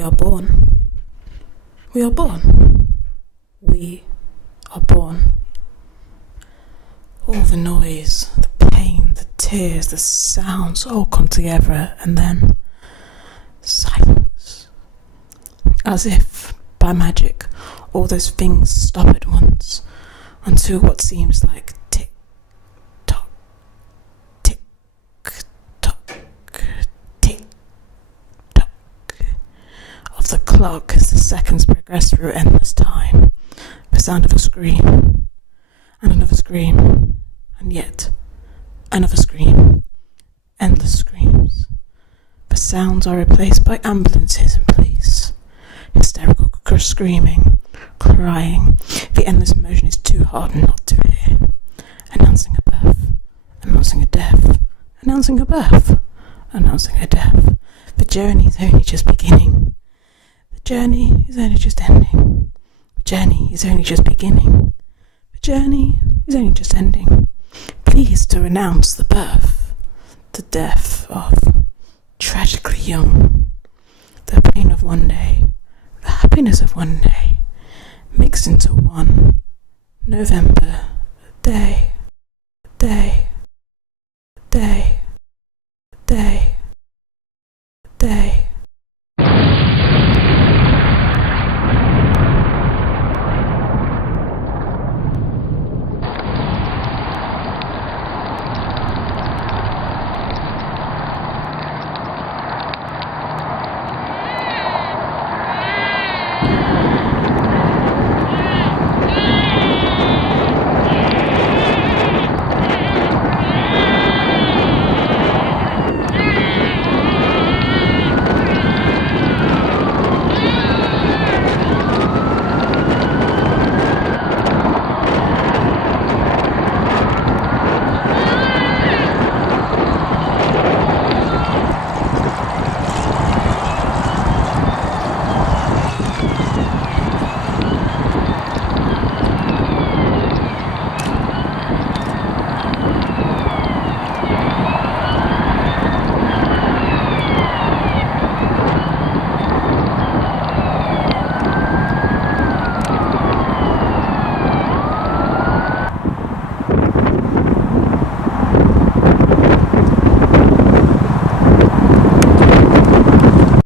We are born. We are born. We are born. All the noise, the pain, the tears, the sounds all come together, and then silence. As if by magic, all those things stop at once until what seems like tick tock, tick tock, tick tock of the clock as the seconds progress through endless time. The sound of a scream, and another scream, and yet another scream. Endless screams. The sounds are replaced by ambulances in police. Hysterical screaming, crying. The endless emotion is too hard not to hear. Announcing a birth, announcing a death, announcing a birth, announcing a death. The journey is only just beginning. The journey is only just ending. The journey is only just beginning. The journey is only just ending. Pleased to announce the birth, the death of tragically young, the pain of one day, the happiness of one day, mixed into one November day.